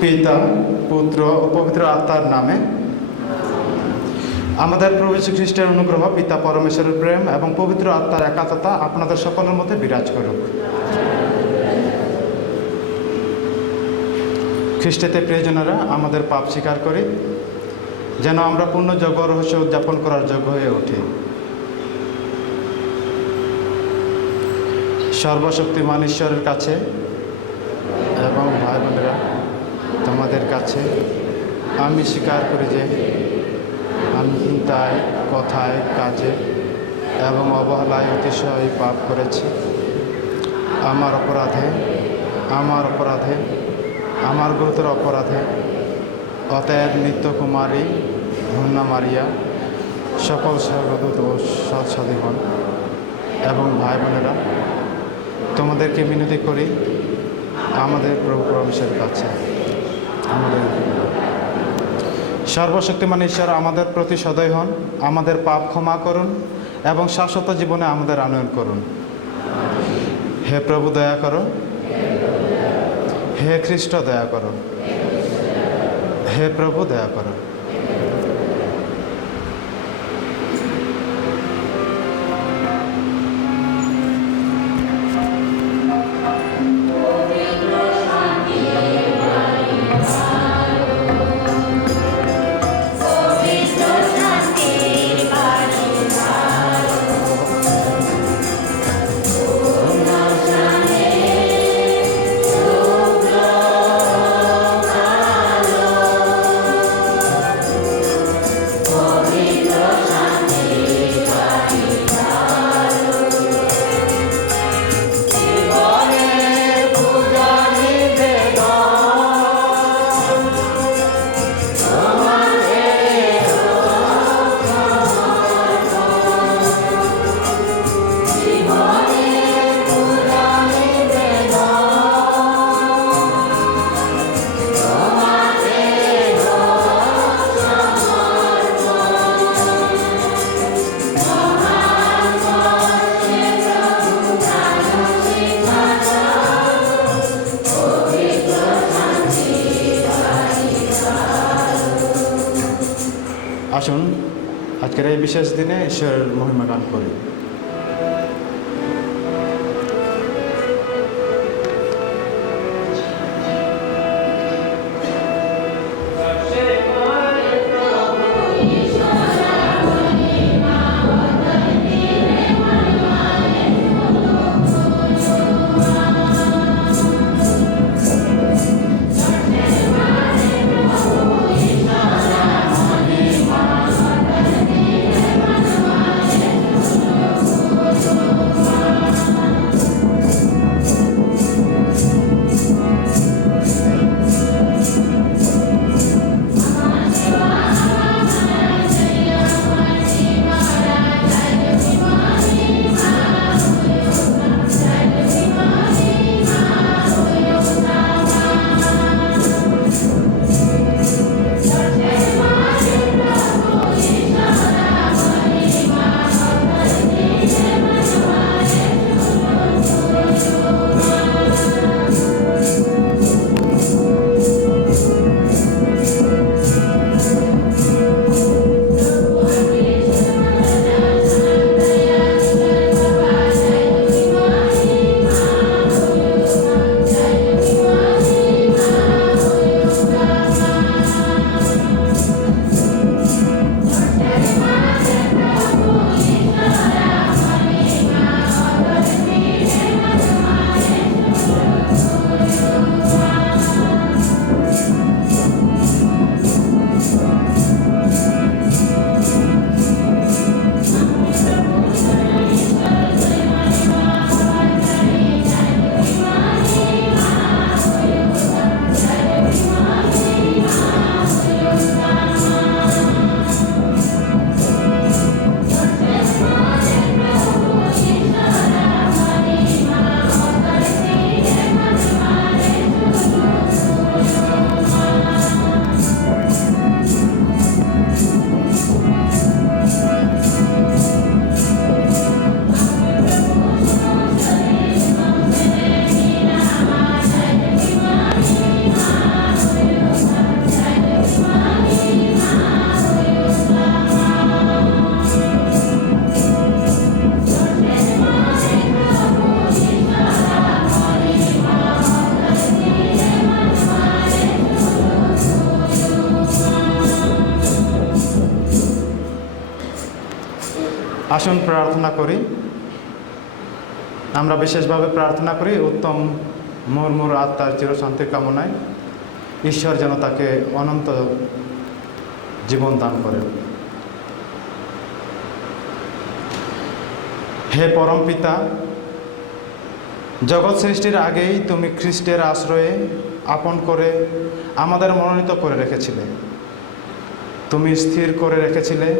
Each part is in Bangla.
পিতা, পুত্র ও পবিত্র আত্মার নামে। আমাদের প্রভু যীশু খ্রিস্টের অনুগ্রহ, পিতা পরমেশ্বরের প্রেম এবং পবিত্র আত্মার একাত্মতা আপনাদের সকলের মধ্যে বিরাজ করুক। খ্রিস্টেতে প্রিয়জনেরা, আমাদের পাপ স্বীকার করি যেন আমরা পূর্ণযোগ্য রহস্য উদযাপন করার যোগ্য হয়ে উঠি। সর্বশক্তিমান ঈশ্বরের কাছে এবং ভাই বোনেরা, তোমাদের কাছে আমি স্বীকার করি যে আমি চিন্তায়, কথায়, কাজে এবং অবহেলায় অতিশয় পাপ করেছি। আমার অপরাধে আমার গুরুতর অপরাধে অতএব নিত্যকুমারী ধন্যা মারিয়া, সকল স্বর্গদূত ও সৎসাধীগণ এবং ভাই বোনেরা, তোমাদেরকে মিনতি করি আমাদের প্রভু পরমেশ্বরের কাছে। আমাদের সর্বশক্তিমান ঈশ্বর আমাদের প্রতি সদয় হন, আমাদের পাপ ক্ষমা করুন এবং শাশ্বত জীবনে আমাদের আনয়ন করুন। হে প্রভু দয়া করো, হে খ্রিস্ট দয়া করো, হে প্রভু দয়া করো। আসুন আজকের এই বিশেষ দিনে ঈশ্বরের মহিমা গান করি। আসুন প্রার্থনা করি। আমরা বিশেষভাবে প্রার্থনা করি উত্তম মুর্মুর আত্মার চিরশান্তির কামনায় ঈশ্বর যেন তাকে অনন্ত জীবন দান করেন। হে পরম পিতা, জগৎ সৃষ্টির আগেই তুমি খ্রিস্টের আশ্রয়ে আপন করে আমাদের মনোনীত করে রেখেছিলে। তুমি স্থির করে রেখেছিলে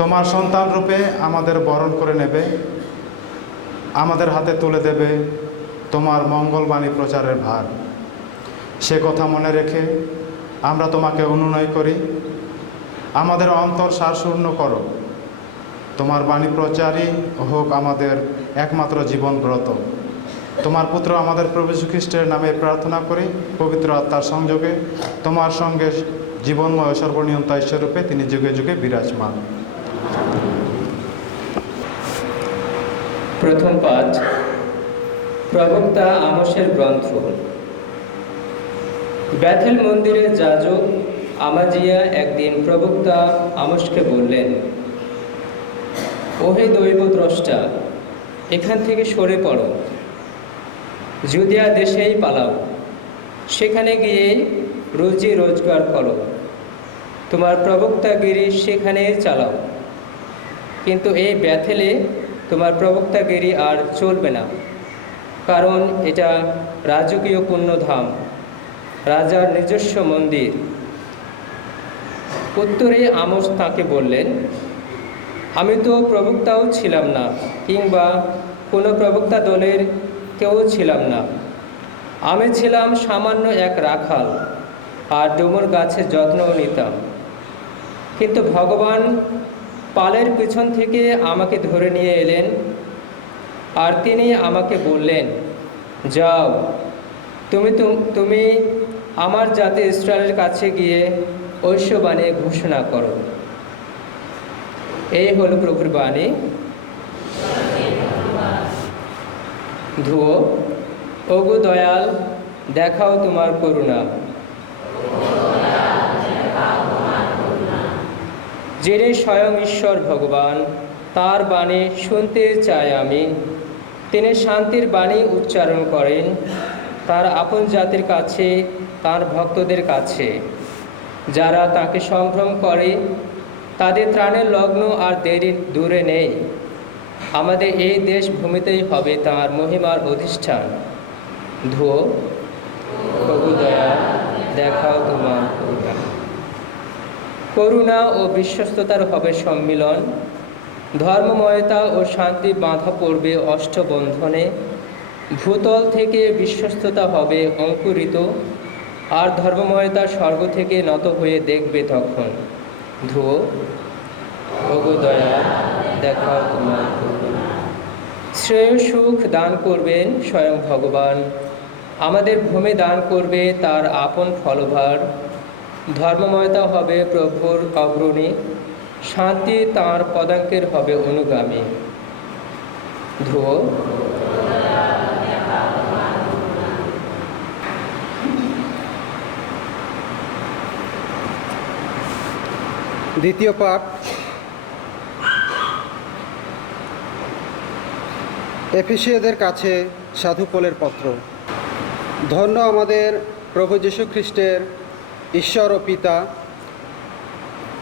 তোমার সন্তান রূপে আমাদের বরণ করে নেবে, আমাদের হাতে তুলে দেবে তোমার মঙ্গলবাণী প্রচারের ভার। সে কথা মনে রেখে আমরা তোমাকে অনুনয় করি, আমাদের অন্তর সারশূন্য করো। তোমার বাণী প্রচারই হোক আমাদের একমাত্র জীবন ব্রত। তোমার পুত্র আমাদের প্রভু যীশু খ্রিস্টের নামে প্রার্থনা করি, পবিত্র আত্মার সংযোগে তোমার সঙ্গে জীবনময় সর্বনিয়ন্তা ঈশ্বররূপে তিনি যুগে যুগে বিরাজমান। প্রথম পাঠ, প্রবক্তা আমোসের গ্রন্থ। বেথেল মন্দিরের যাজক আমাজিয়া একদিন প্রবক্তা আমোসকে বললেন, ওহে দৈবদ্রষ্টা, এখান থেকে সরে পড়ো, জুদিয়া দেশেই পালাও, সেখানে গিয়ে রুজি রোজগার করো, তোমার প্রবক্তাগিরি সেখানে চালাও। কিন্তু এই বেথেলে তোমার প্রবক্তাগিরি আর চলবে না, কারণ এটা রাজকীয় পুণ্যধাম, রাজার নিজস্ব মন্দির। উত্তরে আমোস তাঁকে বললেন, আমি তো প্রবক্তাও ছিলাম না, কিংবা কোনো প্রবক্তা দলের কেউ ছিলাম না। আমি ছিলাম সামান্য এক রাখাল, আর ডুমুর গাছের যত্নও নিতাম। কিন্তু ভগবান পালের পিছন থেকে আমাকে ধরে নিয়ে এলেন, আর তিনি আমাকে বললেন, যাও, তুমি আমার জাতি ইসরায়েলের কাছে গিয়ে ঐশ্ববাণী ঘোষণা করো। এই হল প্রভুর বাণী। ধুয়ো, ওগো দয়াল, দেখাও তোমার করুণা। যিনি স্বয়ং ঈশ্বর ভগবান, তার বাণী শুনতে চাই আমি। তিনি শান্তির বাণী উচ্চারণ করেন তার আপন জাতির কাছে, তার ভক্তদের কাছে। যারা তাকে সম্ভ্রম করে তাদের ত্রাণের লগ্ন আর দেরি দূরে নেই। আমাদের এই দেশ ভূমিতেই হবে তাঁর মহিমার অধিষ্ঠান। ধুয়ো, প্রভু দয়া, দেখাও তোমার করুণা। করুণা ও বিশ্বস্ততার হবে সম্মিলন, ধর্মময়তা ও শান্তি বাঁধা পড়বে অষ্টবন্ধনে। ভূতল থেকে বিশ্বস্ততা হবে অঙ্কুরিত, আর ধর্মময়তা স্বর্গ থেকে নত হয়ে দেখবে তখন। ধুয়ো, ওগো দয়া, দেখাও তোমার করুণা। শ্রেয় সুখ দান করবেন স্বয়ং ভগবান, আমাদের ভূমি দান করবে তার আপন ফলভার। ধর্মময়তা হবে প্রভুর অগ্রণী, শান্তি তাঁর পদাঙ্কের হবে অনুগামী। ধুয়ো, দ্বিতীয় পাঠ, এফেসীয়দের কাছে সাধু পৌলের পত্র। ধন্য আমাদের প্রভু যীশু খ্রিস্টের ঈশ্বর ও পিতা,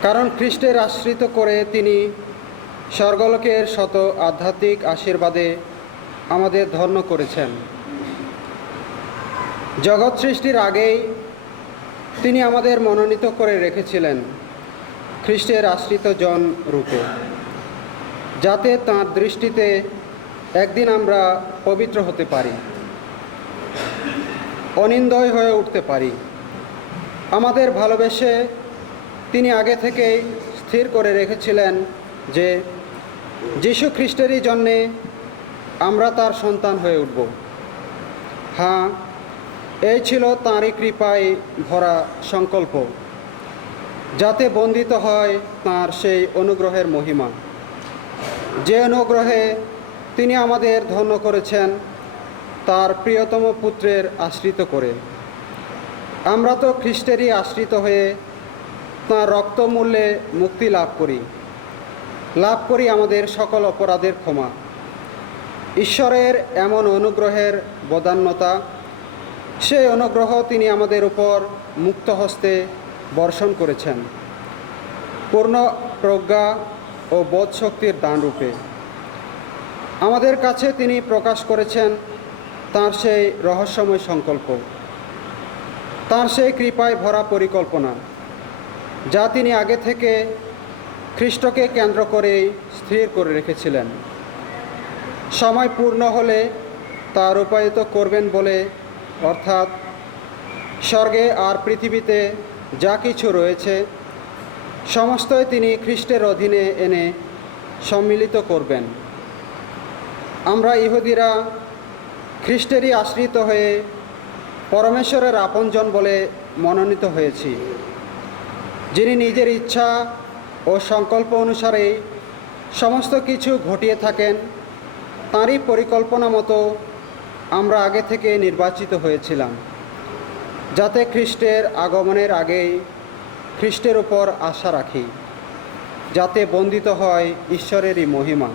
কারণ খ্রিস্টের আশ্রিত করে তিনি স্বর্গলোকের শত আধ্যাত্মিক আশীর্বাদে আমাদের ধন্য করেছেন। জগৎ সৃষ্টির আগেই তিনি আমাদের মনোনীত করে রেখেছিলেন খ্রিস্টের আশ্রিত জন রূপে, যাতে তাঁর দৃষ্টিতে একদিন আমরা পবিত্র হতে পারি, অনিন্দয় হয়ে উঠতে পারি। আমাদের ভালোবেসে তিনি আগে থেকেই স্থির করে রেখেছিলেন যে যীশু খ্রিস্টেরই জন্যে আমরা তার সন্তান হয়ে উঠব। হ্যাঁ, এই ছিল তাঁরই কৃপায় ভরা সংকল্প, যাতে বন্দিত হয় তাঁর সেই অনুগ্রহের মহিমা, যে অনুগ্রহে তিনি আমাদের ধন্য করেছেন তার প্রিয়তম পুত্রের আশ্রিত করে। আমরা তো খ্রিস্টেরই আশ্রিত হয়ে তাঁর রক্তমূল্যে মুক্তি লাভ করি। লাভ করি আমাদের সকল অপরাধের ক্ষমা। ঈশ্বরের এমন অনুগ্রহের বদান্যতা, সেই অনুগ্রহ তিনি আমাদের উপর মুক্ত হস্তে বর্ষণ করেছেন, পূর্ণ প্রজ্ঞা ও বোধশক্তির দানরূপে। আমাদের কাছে তিনি প্রকাশ করেছেন তাঁর সেই রহস্যময় সংকল্প, তাঁর সেই কৃপায় ভরা পরিকল্পনা, যা তিনি আগে থেকে খ্রিস্টকে কেন্দ্র করেই স্থির করে রেখেছিলেন। সময় পূর্ণ হলে তা রূপায়িত করবেন বলে, অর্থাৎ স্বর্গে আর পৃথিবীতে যা কিছু রয়েছে সমস্তই তিনি খ্রিস্টের অধীনে এনে সম্মিলিত করবেন। আমরা ইহুদিরা খ্রিস্টেরই আশ্রিত হয়ে পরমেশ্বরের আপনজন বলে মনোনীত হয়েছি, যিনি নিজের ইচ্ছা ও সংকল্প অনুসারে সমস্ত কিছু ঘটিয়ে থাকেন। তাঁরই পরিকল্পনা মতো আমরা আগে থেকে নির্বাচিত হয়েছিলাম, যাতে খ্রিস্টের আগমনের আগেই খ্রিস্টের উপর আশা রাখি, যাতে বন্দিত হয় ঈশ্বরেরই মহিমা।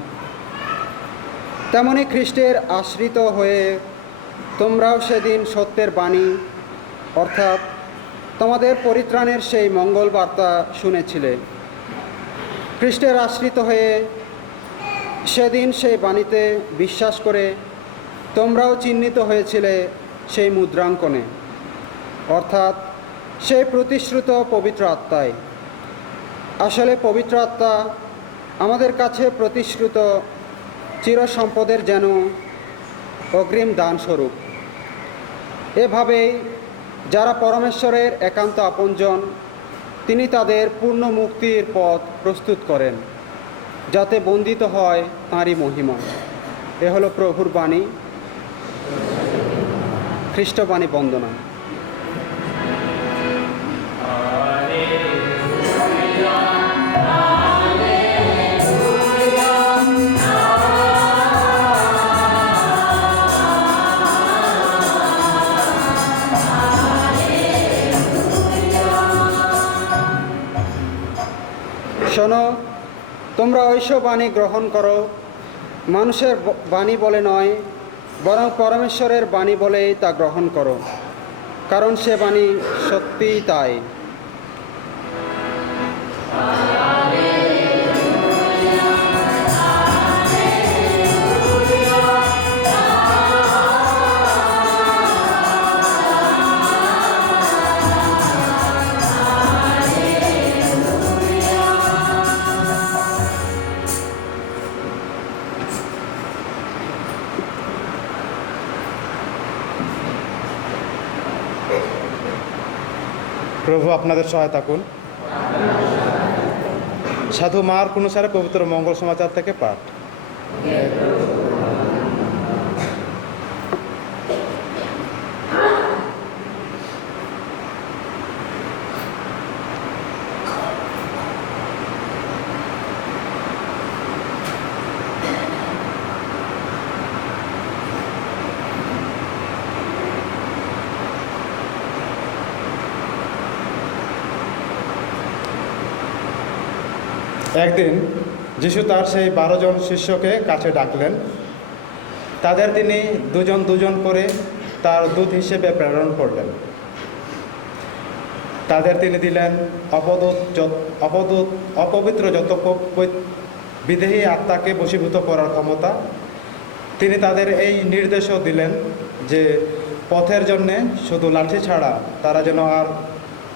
তেমনি খ্রিস্টের আশ্রিত হয়ে তোমরাও সেদিন সত্যের বাণী, অর্থাৎ তোমাদের পরিত্রাণের সেই মঙ্গল বার্তা শুনেছিলে। খ্রিস্টের আশ্রিত হয়ে সেদিন সেই বাণীতে বিশ্বাস করে তোমরাও চিহ্নিত হয়েছিলে সেই মুদ্রাঙ্কনে, অর্থাৎ সেই প্রতিশ্রুত পবিত্র আত্মায়। আসলে পবিত্র আত্মা আমাদের কাছে প্রতিশ্রুত চিরসম্পদের যেন অগ্রিম দানস্বরূপ। এভাবেই যারা পরমেশ্বরের একান্ত আপনজন, তিনি তাদের পূর্ণ মুক্তির পথ প্রস্তুত করেন, যাতে বন্দিত হয় তাঁরই মহিমা। এ হলো প্রভুর বাণী। খ্রিস্টবাণী বন্দনা। শোনো, তোমরা ঐসব বাণী গ্রহণ করো, মানুষের বাণী বলে নয়, বরং পরমেশ্বরের বাণী বলেই তা গ্রহণ করো, কারণ সে বাণী সত্যিই তাই। প্রভু আপনাদের সহায়তা করুন। সাধু মার্ক অনুসারে পবিত্র মঙ্গল সমাচার থেকে পাঠ। একদিন যিশু তার সেই 12 জন শিষ্যকে কাছে ডাকলেন। তাদের তিনি দুজন দুজন করে তার দূত হিসেবে প্রেরণ করলেন। তাদের তিনি দিলেন অপবিত্র যত বিদেহী আত্মাকে বশীভূত করার ক্ষমতা। তিনি তাদের এই নির্দেশও দিলেন যে পথের জন্যে শুধু লাঠি ছাড়া তারা যেন আর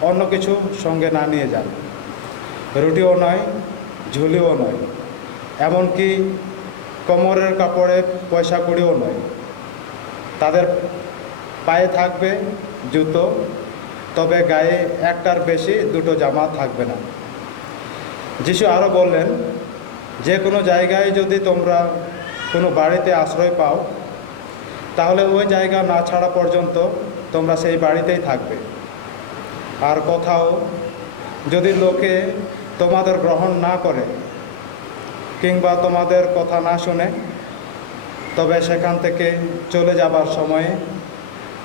অন্য কিছু সঙ্গে না নিয়ে যান, রুটিও নয়, ঝুলিও নয়, এমনকি কোমরের কাপড়ে পয়সা কুড়িও নয়। তাদের পায়ে থাকবে জুতো, তবে গায়ে একটার বেশি দুটো জামা থাকবে না। যিশু আরও বললেন, যে কোনো জায়গায় যদি তোমরা কোনো বাড়িতে আশ্রয় পাও, তাহলে ওই জায়গা না ছাড়া পর্যন্ত তোমরা সেই বাড়িতেই থাকবে। আর কোথাও যদি লোকে তোমাদের গ্রহণ না করে কিংবা তোমাদের কথা না শুনে, তবে সেখান থেকে চলে যাবার সময়ে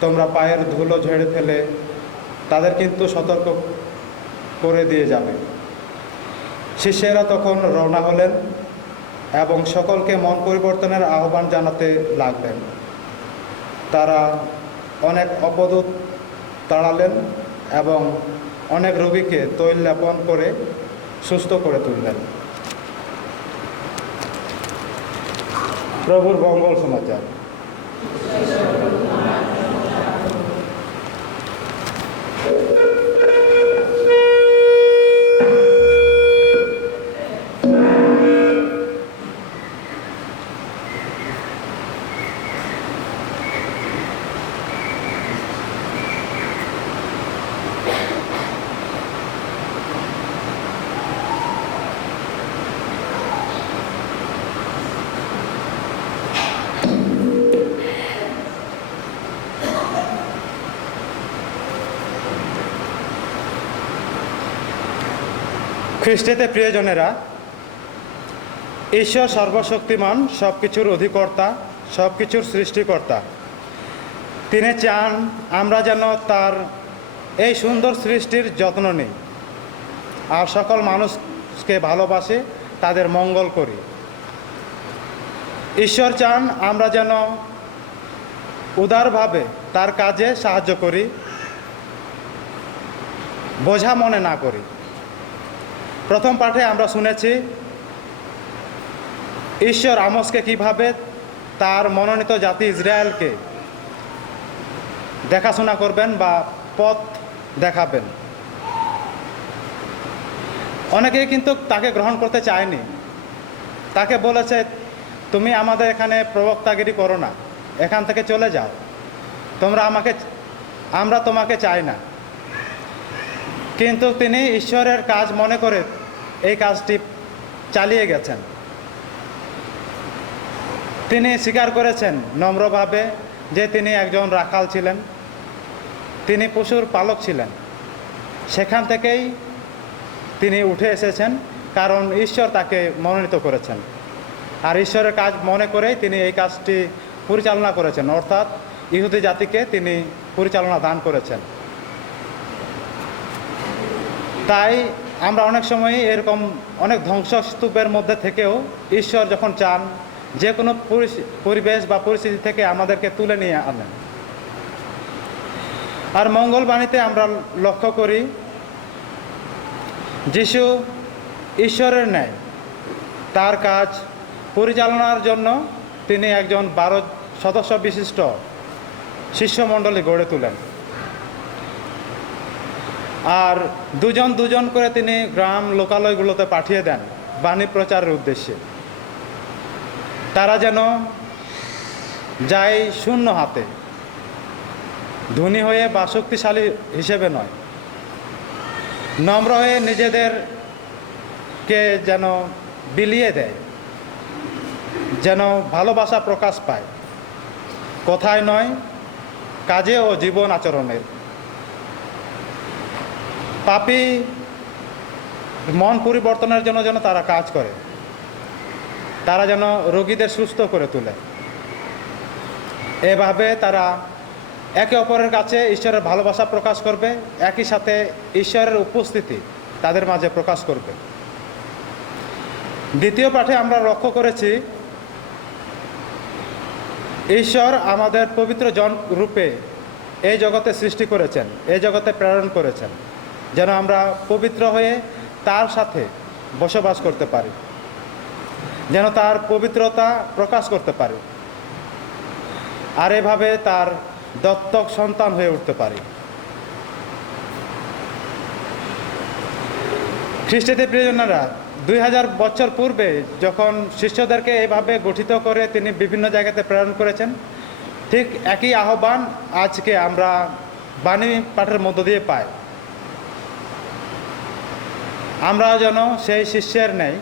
তোমরা পায়ের ধুলো ঝেড়ে ফেলে তাদের কিন্তু সতর্ক করে দিয়ে যাবে। শিষ্যেরা তখন রওনা হলেন এবং সকলকে মন পরিবর্তনের আহ্বান জানাতে লাগলেন। তারা অনেক অপদূত তাড়ালেন এবং অনেক রোগীকে তৈল লেপন করে সুস্থ করে তুললেন। প্রভুর মঙ্গল সমাচার। খ্রিস্টেতে প্রিয়জনেরা, ঈশ্বর সর্বশক্তিমান, সব কিছুর অধিকর্তা, সব কিছুর সৃষ্টিকর্তা। তিনি চান আমরা যেন তার এই সুন্দর সৃষ্টির যত্ন নিই আর সকল মানুষকে ভালোবাসে, তাদের মঙ্গল করি। ঈশ্বর চান আমরা যেন উদারভাবে তার কাজে সাহায্য করি, বোঝা মনে না করি। প্রথম পাঠে আমরা শুনেছি ঈশ্বর আমোসকে কিভাবে তার মনোনীত জাতি ইসরায়েলকে দেখাশোনা করবেন বা পথ দেখাবেন। অনেকেই কিন্তু তাকে গ্রহণ করতে চায়নি। তাকে বলেছে, তুমি আমাদের এখানে প্রবক্তাগিরি করো না, এখান থেকে চলে যাও, আমরা তোমাকে চাই না। কিন্তু তিনি ঈশ্বরের কাজ মনে করে এই কাজটি চালিয়ে গেছেন। তিনি স্বীকার করেছেন নম্রভাবে যে তিনি একজন রাখাল ছিলেন, তিনি পশুর পালক ছিলেন। সেখান থেকেই তিনি উঠে এসেছেন, কারণ ঈশ্বর তাকে মনোনীত করেছেন। আর ঈশ্বরের কাজ মনে করেই তিনি এই কাজটি পরিচালনা করেছেন, অর্থাৎ ইহুদি জাতিকে তিনি পরিচালনা দান করেছেন। তাই আমরা অনেক সময় এরকম অনেক ধ্বংসস্তূপের মধ্যে থেকেও ঈশ্বর যখন চান যে কোনো পরিবেশ বা পরিস্থিতি থেকে আমাদেরকে তুলে নিয়ে আনেন। আর মঙ্গলবাণীতে আমরা লক্ষ্য করি যিশু ঈশ্বরের ন্যায় তার কাজ পরিচালনার জন্য তিনি একজন 12 সদস্য বিশিষ্ট শিষ্যমণ্ডলী গড়ে তোলেন। আর দুজন দুজন করে তিনি গ্রাম লোকালয়গুলোতে পাঠিয়ে দেন বাণী প্রচারের উদ্দেশ্যে। তারা যেন যায় শূন্য হাতে, ধনী হয়ে বা শক্তিশালী হিসেবে নয়, নম্র হয়ে নিজেদেরকে যেন বিলিয়ে দেয়, যেন ভালোবাসা প্রকাশ পায়, কথায় নয়, কাজে ও জীবন আচরণের। পাপী মন পরিবর্তনের জন্য যেন তারা কাজ করে, তারা যেন রোগীদের সুস্থ করে তোলে। এভাবে তারা একে অপরের কাছে ঈশ্বরের ভালোবাসা প্রকাশ করবে, একই সাথে ঈশ্বরের উপস্থিতি তাদের মাঝে প্রকাশ করবে। দ্বিতীয় পাঠে আমরা লক্ষ্য করেছি ঈশ্বর আমাদের পবিত্র জন রূপে এই জগতে সৃষ্টি করেছেন, এই জগতে প্রেরণ করেছেন, যেন আমরা পবিত্র হয়ে তার সাথে বসবাস করতে পারি, যেন তার পবিত্রতা প্রকাশ করতে পারি, আর এভাবে তার দত্তক সন্তান হয়ে উঠতে পারি। খ্রিস্টীয় প্রিয়জনেরা, 2000 বছর পূর্বে যখন শিষ্যদেরকে এইভাবে গঠিত করে তিনি বিভিন্ন জায়গাতে প্রেরণ করেছেন, ঠিক একই আহ্বান আজকে আমরা বাণী পাঠের মধ্য দিয়ে পাই। আমরা যেন সেই শিষ্যের নেই,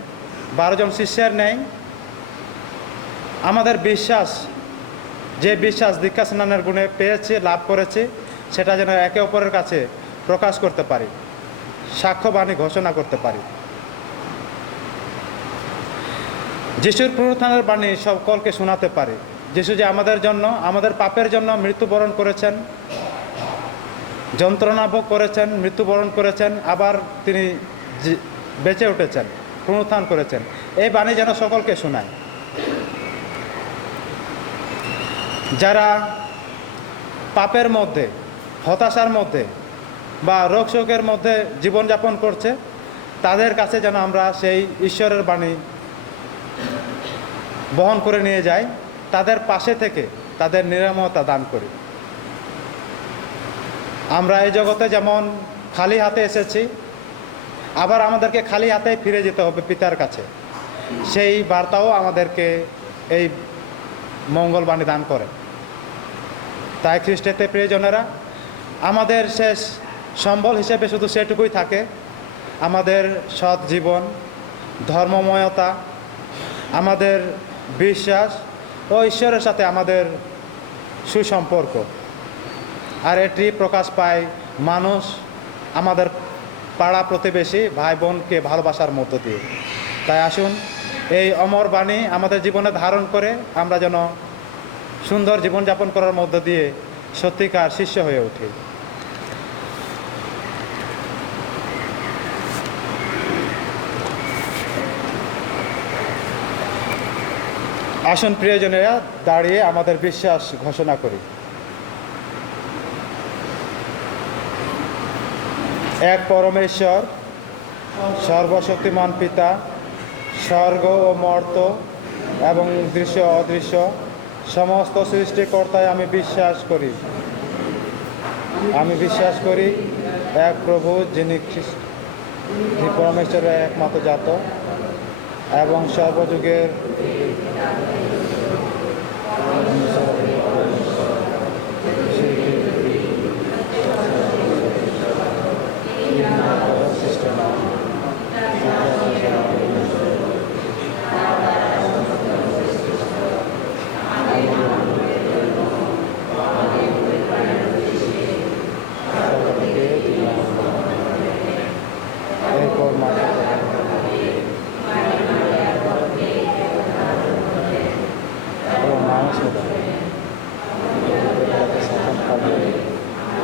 12 জন শিষ্যের নেই, আমাদের বিশ্বাস, যে বিশ্বাস দীক্ষা স্নানের গুণে পেয়েছি, লাভ করেছি, সেটা যেন একে অপরের কাছে প্রকাশ করতে পারি, সাক্ষ্যবাণী ঘোষণা করতে পারি। যিশুর পুনরুত্থানের বাণী সকলকে শোনাতে পারি। যিশু যে আমাদের জন্য, আমাদের পাপের জন্য মৃত্যুবরণ করেছেন, যন্ত্রণা ভোগ করেছেন, মৃত্যুবরণ করেছেন, আবার তিনি বেঁচে উঠেছেন, পুনরুত্থান করেছেন। এই বাণী যেন সকলকে শোনায়। যারা পাপের মধ্যে, হতাশার মধ্যে বা রোগ শোকের মধ্যে জীবনযাপন করছে, তাদের কাছে যেন আমরা সেই ঈশ্বরের বাণী বহন করে নিয়ে যাই, তাদের পাশে থেকে তাদের নিরাময়তা দান করি। আমরা এই জগতে যেমন খালি হাতে এসেছি, আবার আমাদেরকে খালি হাতে ফিরে যেতে হবে পিতার কাছে। সেই বার্তাও আমাদেরকে এই মঙ্গলবাণী দান করে। তাই খ্রিস্টেতে প্রিয়জনেরা, আমাদের শেষ সম্বল হিসেবে শুধু সেটুকুই থাকে আমাদের সৎ জীবন, ধর্মময়তা, আমাদের বিশ্বাস ও ঈশ্বরের সাথে আমাদের সুসম্পর্ক। আর এটি প্রকাশ পায় মানুষ, আমাদের পাড়া প্রতিবেশী, ভাই বোনকে ভালোবাসার মধ্য দিয়ে। তাই আসুন এই অমর বাণী আমাদের জীবনে ধারণ করে আমরা যেন সুন্দর জীবনযাপন করার মধ্য দিয়ে সত্যিকার শিষ্য হয়ে উঠি। আসুন প্রিয়জনেরা, দাঁড়িয়ে আমাদের বিশ্বাস ঘোষণা করি। এক পরমেশ্বর, সর্বশক্তিমান পিতা, স্বর্গ ও মর্ত এবং দৃশ্য অদৃশ্য সমস্ত সৃষ্টিকর্তায় আমি বিশ্বাস করি। এক প্রভু, যিনি পরমেশ্বরের একমাত্র জাত এবং সর্বযুগের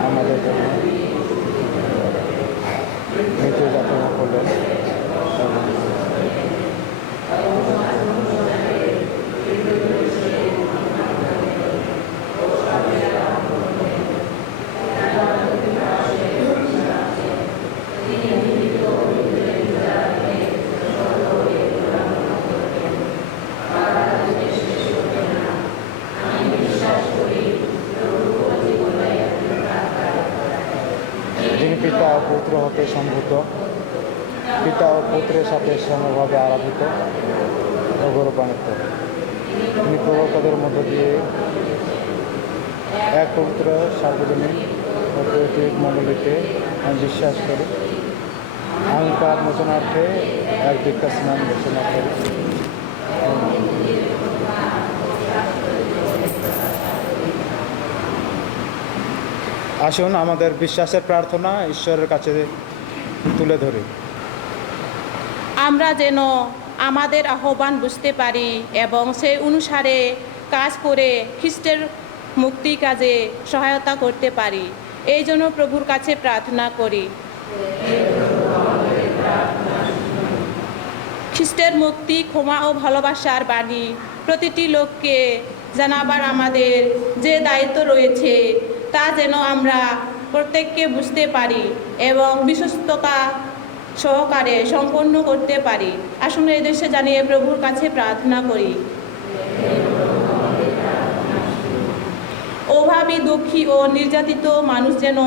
আমাদের জন্য মৃত্যু যাত্রা করলেন। যিনি পিতা ও পুত্র হতে সম্ভূত, পিতা ও পুত্রের সাথে সমভাবে আরাধিত ও গৌরবান্বিত। তিনি প্রবক্তাদের মধ্য দিয়ে এক পবিত্র সার্বজনীন ও পৈতৃক মণ্ডলীতে আমি বিশ্বাস করি। আমি পাপ মোচনার্থে এক দীক্ষা স্নান ঘোষণা করি। আসুন আমাদের বিশ্বাসের প্রার্থনা ঈশ্বরের কাছে তুলে ধরি। আমরা যেন আমাদের আহ্বান বুঝতে পারি এবং সেই অনুসারে কাজ করে খ্রিস্টের মুক্তি কাজে সহায়তা করতে পারি। এই জন্য প্রভুর কাছে প্রার্থনা করি। খ্রিস্টের মুক্তি, ক্ষমা ও ভালোবাসার বাণী প্রতিটি লোককে জানাবার আমাদের যে দায়িত্ব রয়েছে তা যেন আমরা প্রত্যেককে বুঝতে পারি এবং বিশ্বস্ততা সহকারে সম্পন্ন করতে পারি। আসুন এই দেশে জানিয়ে প্রভুর কাছে প্রার্থনা করি। অভাবী, দুঃখী ও নির্যাতিত মানুষ যেন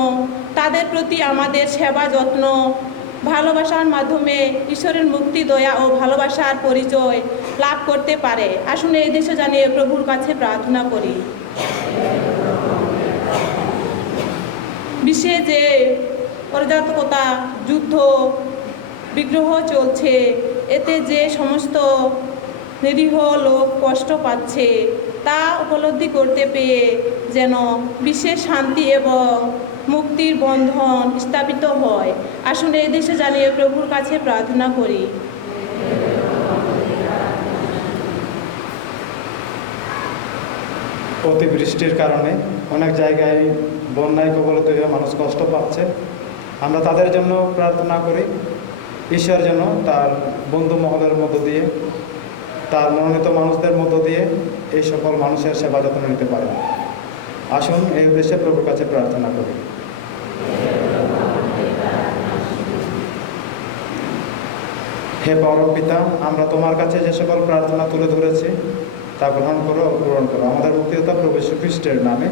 তাদের প্রতি আমাদের সেবা যত্ন ভালোবাসার মাধ্যমে ঈশ্বরের মুক্তি, দয়া ও ভালোবাসার পরিচয় লাভ করতে পারে। আসুন এই দেশে জানিয়ে প্রভুর কাছে প্রার্থনা করি। বিশ্বে যে অরাজকতা, যুদ্ধ, বিগ্রহ চলছে, এতে যে সমস্ত নিরীহ লোক কষ্ট পাচ্ছে তা উপলব্ধি করতে পেয়ে যেন বিশ্বের শান্তি এবং মুক্তির বন্ধন স্থাপিত হয়। আসুন এই দেশে জানিয়ে প্রভুর কাছে প্রার্থনা করি। অতিবৃষ্টির কারণে অনেক জায়গায় বন্যায় কবলিত হয়ে মানুষ কষ্ট পাচ্ছে। আমরা তাদের জন্য প্রার্থনা করি ঈশ্বর যেন তার বন্ধু মহলের মধ্য দিয়ে, তার মনোনীত মানুষদের মধ্য দিয়ে এই সকল মানুষের সেবা যত্ন নিতে পারে। আসুন এই উদ্দেশ্যে প্রভুর কাছে প্রার্থনা করি। হে পরম পিতা, আমরা তোমার কাছে যে সকল প্রার্থনা তুলে ধরেছি তা গ্রহণ করো ও পূরণ করো। আমাদের মুক্তিদাতা প্রভু যীশু খ্রিস্টের নামে।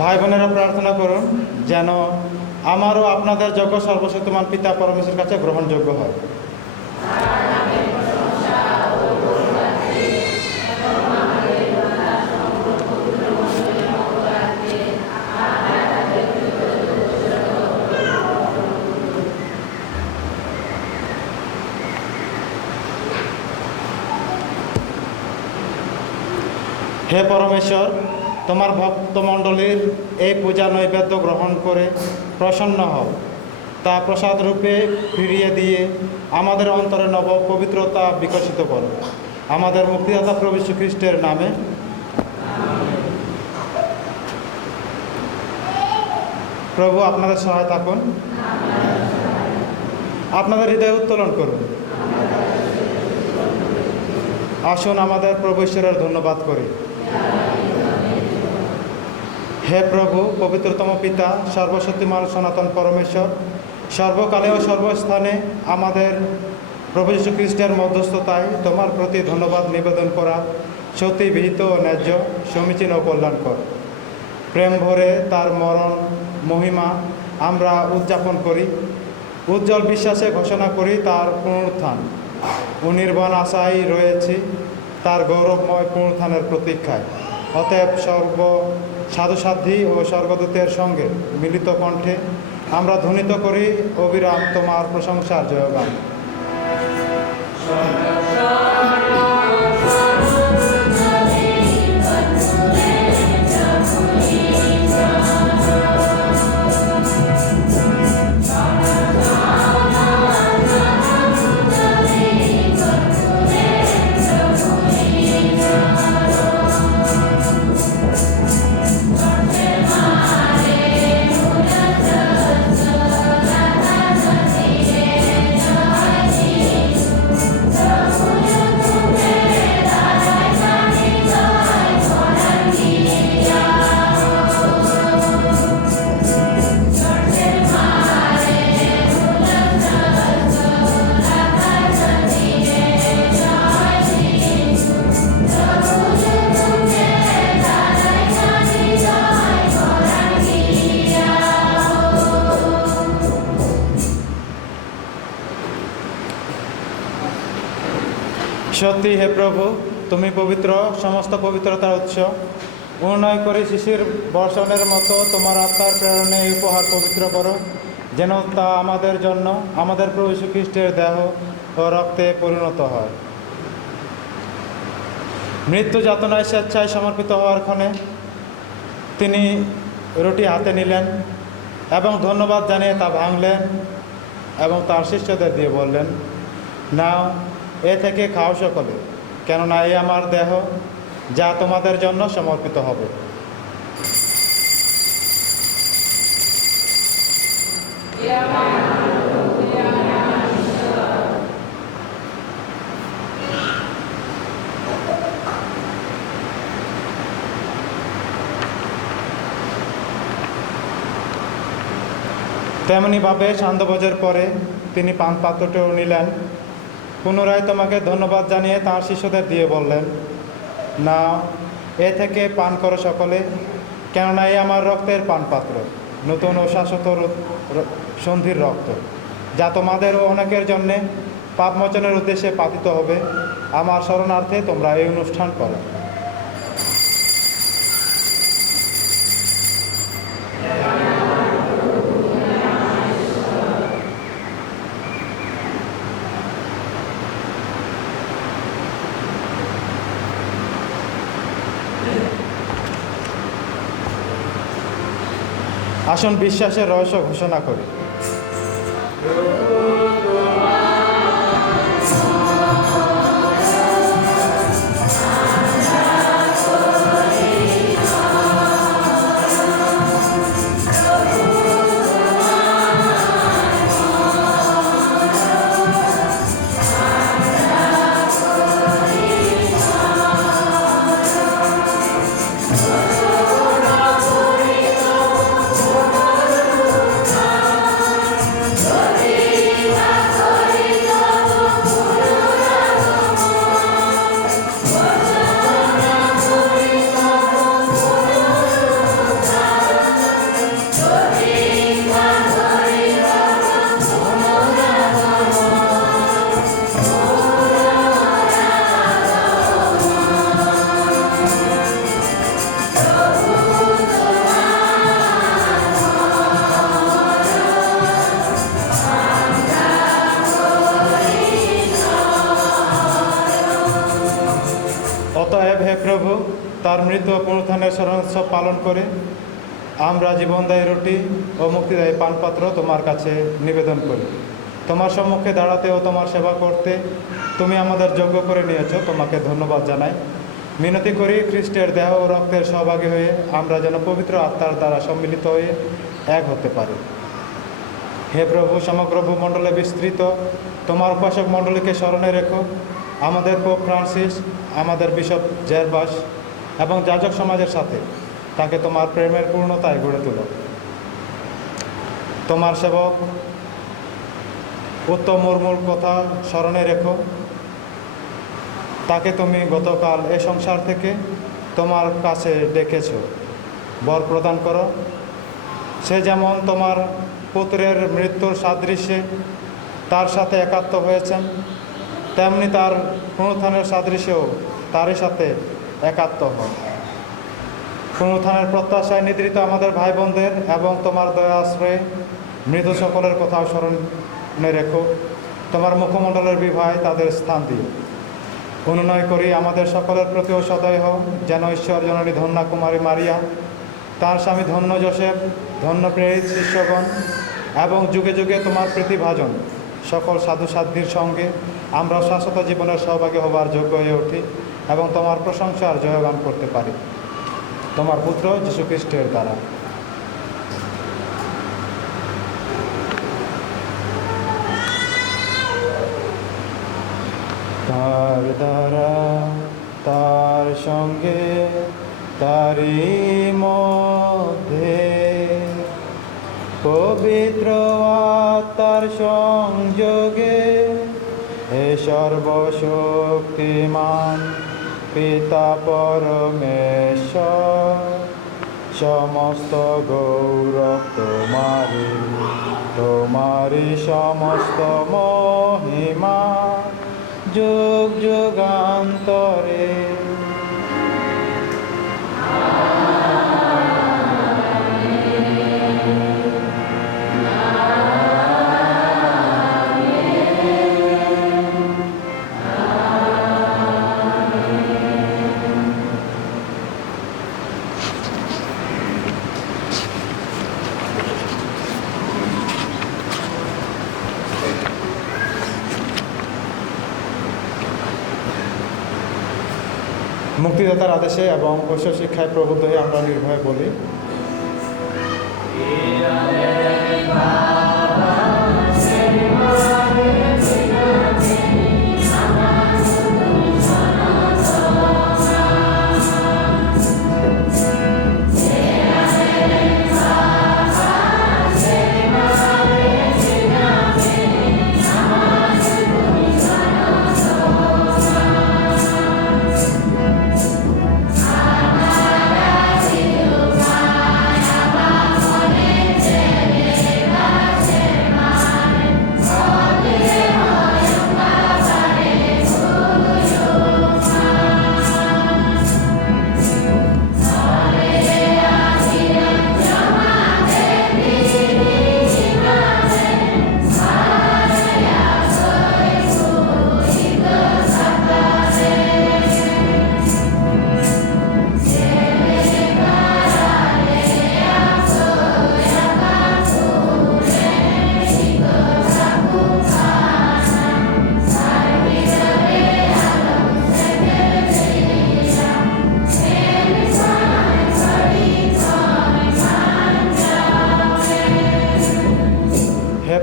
ভাই বোনেরা প্রার্থনা করুন যেন আমারও আপনাদের যোগ্য সর্বশক্তিমান পিতা পরমেশ্বরের কাছে গ্রহণযোগ্য হয়। হে পরমেশ্বর, তোমার ভক্তমণ্ডলীর এই পূজা নৈবেদ্য গ্রহণ করে প্রসন্ন হও। তা প্রসাদ রূপে ফিরিয়ে দিয়ে আমাদের অন্তরে নব পবিত্রতা বিকশিত করো। আমাদের মুক্তিদাতা প্রভু যীশু খ্রিস্টের নামে। প্রভু আপনাদের সহায় থাকুন। আপনাদের হৃদয় উত্তোলন করুন। আসুন আমাদের প্রভু ঈশ্বরের ধন্যবাদ করি। হে প্রভু, পবিত্রতম পিতা, সর্বশক্তিমান সনাতন পরমেশ্বর, সর্বকালে ও সর্বস্থানে আমাদের প্রভু যীশু খ্রিস্টের মধ্যস্থতায় তোমার প্রতি ধন্যবাদ নিবেদন করা সত্যি বিহিত ও ন্যায্য, সমীচীন ও কল্যাণকর। প্রেম ভরে তার মরণ মহিমা আমরা উদযাপন করি, উজ্জ্বল বিশ্বাসে ঘোষণা করি তার পুনরুত্থান। নির্বাণ আশায় রয়েছি তার গৌরবময় পুনরুত্থানের প্রতীক্ষায়। অতএব সাধুসাধ্যী ও স্বর্গদূতের সঙ্গে মিলিত কণ্ঠে আমরা ধ্বনিত করি অবিরাম তোমার প্রশংসার জয়গান। সত্যি হে প্রভু, তুমি পবিত্র, সমস্ত পবিত্রতার উৎস। অনুনয় করে শিশির বর্ষণের মতো তোমার আত্মার প্রেরণে এই উপহার পবিত্র করো, যেন তা আমাদের জন্য আমাদের প্রভু যীশু খ্রিস্টের দেহ ও রক্তে পরিণত হয়। মৃত্যু যাতনায় স্বেচ্ছায় সমর্পিত হওয়ার ক্ষণে তিনি রুটি হাতে নিলেন এবং ধন্যবাদ জানিয়ে তা ভাঙলেন এবং তার শিষ্যদের দিয়ে বললেন, নাও, এ থেকে খাও সকলে, কেননা এই আমার দেহ, যা তোমাদের জন্য সমর্পিত হবে। তেমনিভাবে সান্ধ্যভোজের পরে তিনি পান পাত্রটিও নিলেন, পুনরায় তোমাকে ধন্যবাদ জানিয়ে তাঁর শিষ্যদের দিয়ে বললেন, না, এ থেকে পান করো সকলে, কেননা এই আমার রক্তের পানপাত্র, নতুন ও শাশ্বত সন্ধির রক্ত, যা তোমাদের ও অনেকের জন্যে পাপমোচনের উদ্দেশ্যে পাতিত হবে। আমার শরণার্থে তোমরা এই অনুষ্ঠান করো। আসুন বিশ্বাসের রহস্য ঘোষণা করি। অতএব হে প্রভু, তার মৃত্যু ও পুনরুত্থানের স্মরণোৎসব পালন করে আমরা জীবনদায়ী রুটি ও মুক্তিদায়ী পানপাত্র তোমার কাছে নিবেদন করি। তোমার সম্মুখে দাঁড়াতে ও তোমার সেবা করতে তুমি আমাদের যোগ্য করে নিয়েছ, তোমাকে ধন্যবাদ জানাই। মিনতি করি, খ্রিস্টের দেহ ও রক্তের সহভাগী হয়ে আমরা যেন পবিত্র আত্মার দ্বারা সম্মিলিত হয়ে এক হতে পারি। হে প্রভু, সমগ্র ভূমণ্ডলে বিস্তৃত তোমার উপাসক মণ্ডলীকে স্মরণে রেখো। আমাদের পোপ ফ্রান্সিস, আমাদের বিশপ জেরবাস এবং যাজক সমাজের সাথে তাকে তোমার প্রেমের পূর্ণতায় গড়ে তোলো। তোমার সেবক উত্তম মুর্মুর কথা স্মরণে রেখো। তাকে তুমি গতকাল এ সংসার থেকে তোমার কাছে ডেকেছ, বর প্রদান করো। সে যেমন তোমার পুত্রের মৃত্যুর সাদৃশ্যে তার সাথে একাত্ম হয়েছেন, তেমনি তার পুনরুত্থানের সাদৃশ্যেও তারই সাথে একাত্ম হও। পুনরুত্থানের প্রত্যাশায় নিদ্রিত আমাদের ভাই বোনদের এবং তোমার দয়া আশ্রয়ে মৃত সকলের কথাও স্মরণে রেখো। তোমার মুখমণ্ডলের বিভায় তাদের স্থান দিও। অনুনয় করি আমাদের সকলের প্রতিও সদয় হও, যেন ঈশ্বর জননী ধন্যা কুমারী মারিয়া, তার স্বামী ধন্য যোসেফ, ধন্য প্রেরিত শিষ্যগণ এবং যুগে যুগে তোমার প্রীতিভাজন সকল সাধু সাধ্যির সঙ্গে আমরা শাশ্বত জীবনের সহভাগী হবার যোগ্য হয়ে উঠি এবং তোমার প্রশংসার জয়গান করতে পারি তোমার পুত্র যীশু খ্রিস্টের দ্বারা। তার দ্বারা, তার সঙ্গে, তারই মধ্যে পবিত্র আত্মার সংযোগে হে সর্বশক্তিমান পিতা পরমেশ্বর, সমস্ত গৌরব তোমারি, তোমারি সমস্ত মহিমা যুগ যুগান্তরে। মুক্তিদাতার আদেশে এবং ঐশ্ব শিক্ষায় প্রবুদ্ধ হয়ে আমরা নির্ভয়ে বলি,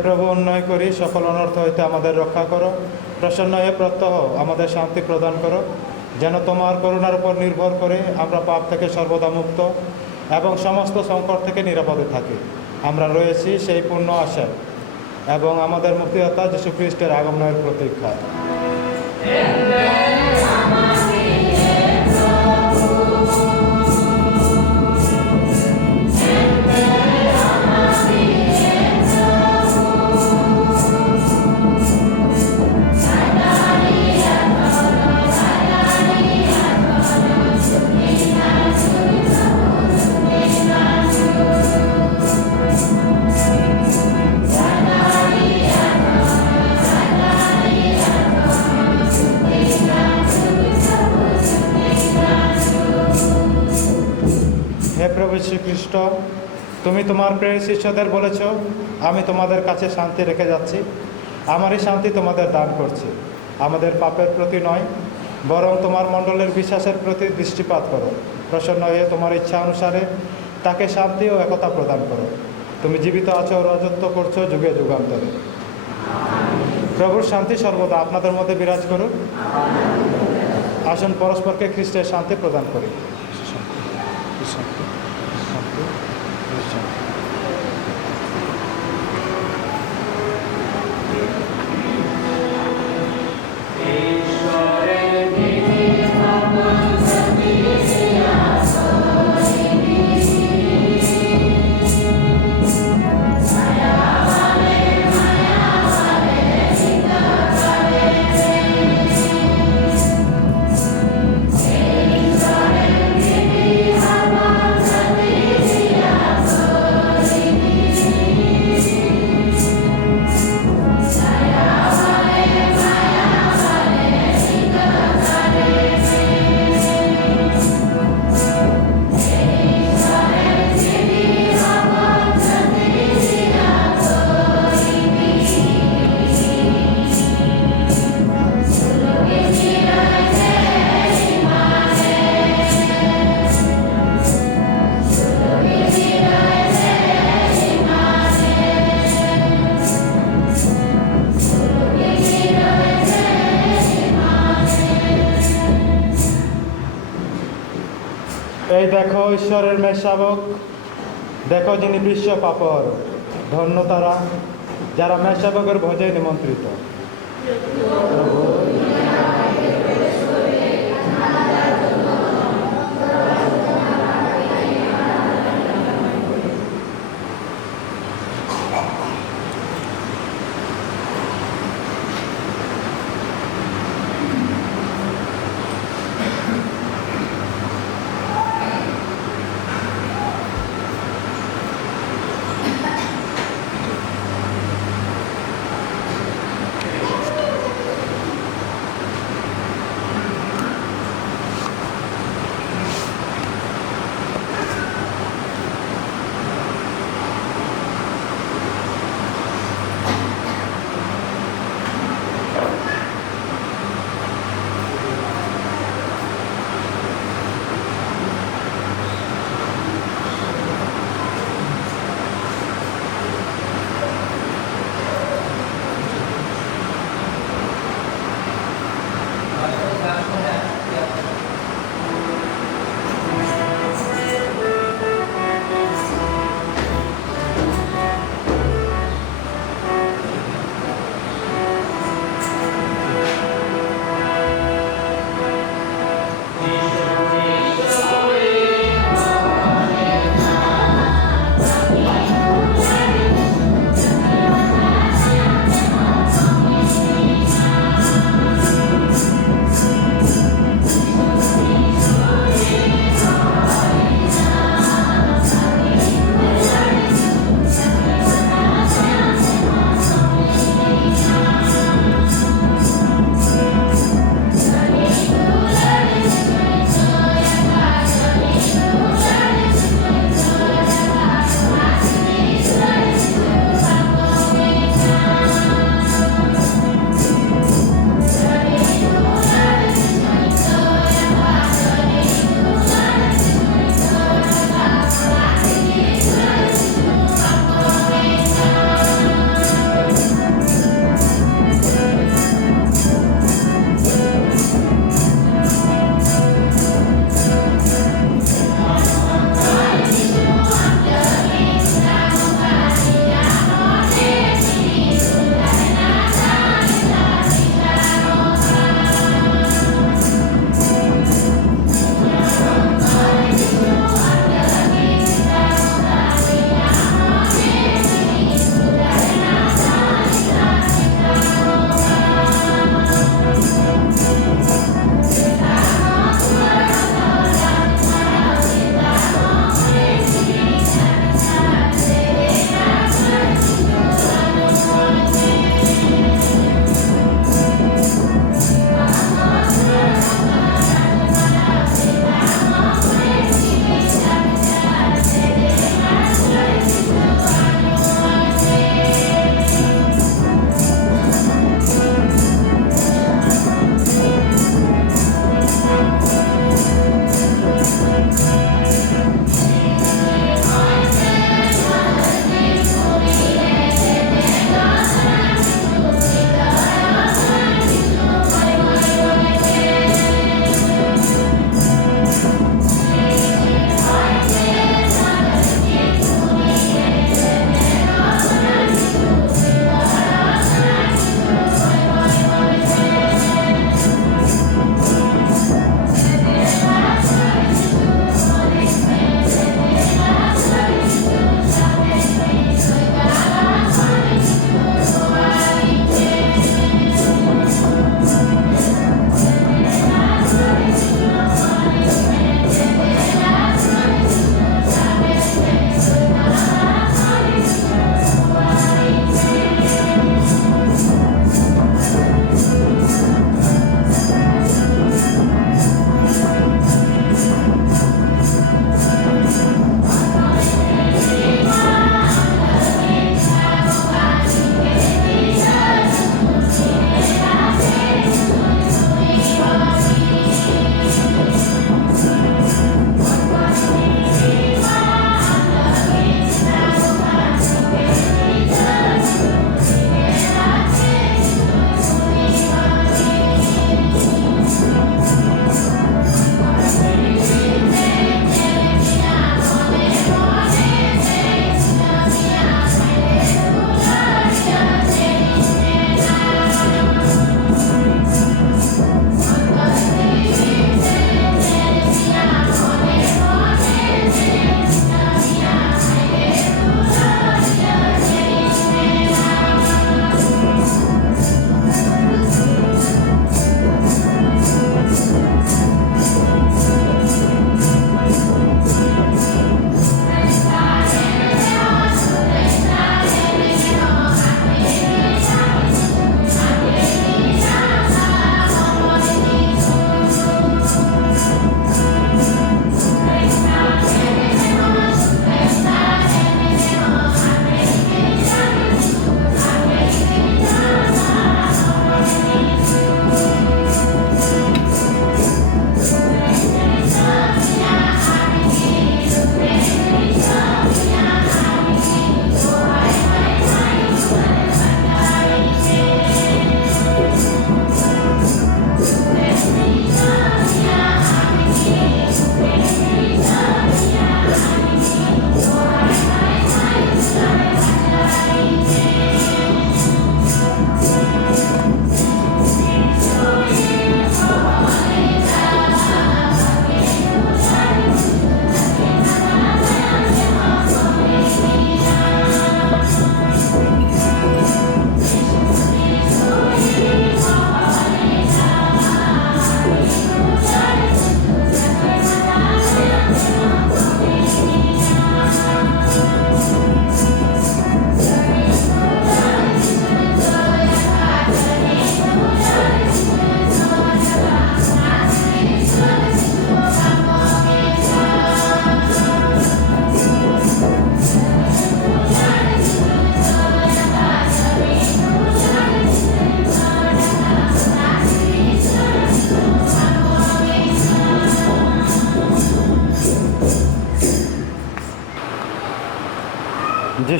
প্রভু উন্নয় করি, সকল অনর্থ হইতে আমাদের রক্ষা করো। প্রসন্ন হয়ে প্রত্যহ আমাদের শান্তি প্রদান করো, যেন তোমার করুণার উপর নির্ভর করে আমরা পাপ থেকে সর্বদা মুক্ত এবং সমস্ত সংকট থেকে নিরাপদে থাকি। আমরা রয়েছি সেই পূর্ণ আশায় এবং আমাদের মুক্তিদাতা যীশু খ্রিস্টের আগমনের প্রতীক্ষায়। হে প্রভু শ্রীখ্রিস্ট, তুমি তোমার প্রিয় শিষ্যদের বলেছ, আমি তোমাদের কাছে শান্তি রেখে যাচ্ছি, আমারই শান্তি তোমাদের দান করছি। আমাদের পাপের প্রতি নয়, বরং তোমার মণ্ডলের বিশ্বাসের প্রতি দৃষ্টিপাত করো। প্রসন্ন হয়ে তোমার ইচ্ছা অনুসারে তাকে শান্তি ও একতা প্রদান করো। তুমি জীবিত আছো ও রাজত্ব করছো যুগে যুগান্তরে। প্রভুর শান্তি সর্বদা আপনাদের মধ্যে বিরাজ করুক। আসুন পরস্পরকে খ্রিস্টের শান্তি প্রদান করি। শান্তি। দেখো ঈশ্বরের মেষশাবক, দেখো যিনি বিশ্ব পাপর। ধন্য তারা যারা মেষশাবকের ভোজে নিমন্ত্রিত।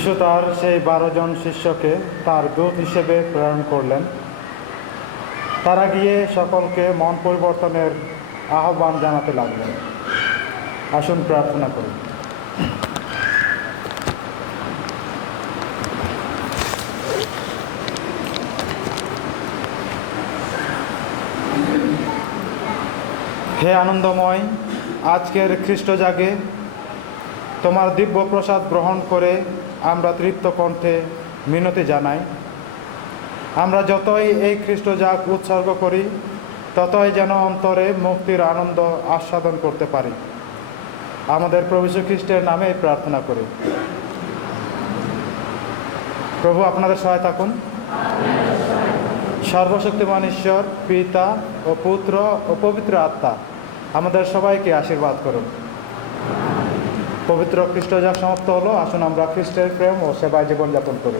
যিশু তার সেই 12 জন শিষ্যকে তার দূত হিসেবে প্রেরণ করলেন। তারা গিয়ে সকলকে মন পরিবর্তনের আহ্বান জানাতে লাগলেন। আসুন প্রার্থনা করি। হে আনন্দময়, আজকের খ্রিস্ট জাগে তোমার দিব্য প্রসাদ গ্রহণ করে আমরা তৃপ্ত কণ্ঠে মিনতি জানাই। আমরা যতই এই খ্রিস্ট জাগ উৎসর্গ করি, ততই যেন অন্তরে মুক্তির আনন্দ আস্বাদন করতে পারি। আমাদের প্রভু যীশু খ্রিস্টের নামে প্রার্থনা করি। প্রভু আপনাদের সহায় থাকুন। সর্বশক্তিমান ঈশ্বর, পিতা ও পুত্র ও পবিত্র আত্মা আমাদের সবাইকে আশীর্বাদ করুন। পবিত্র খ্রিস্ট জাগ সমাপ্ত হলো। আসুন আমরা খ্রিস্টের প্রেম ও সেবায় জীবনযাপন করি।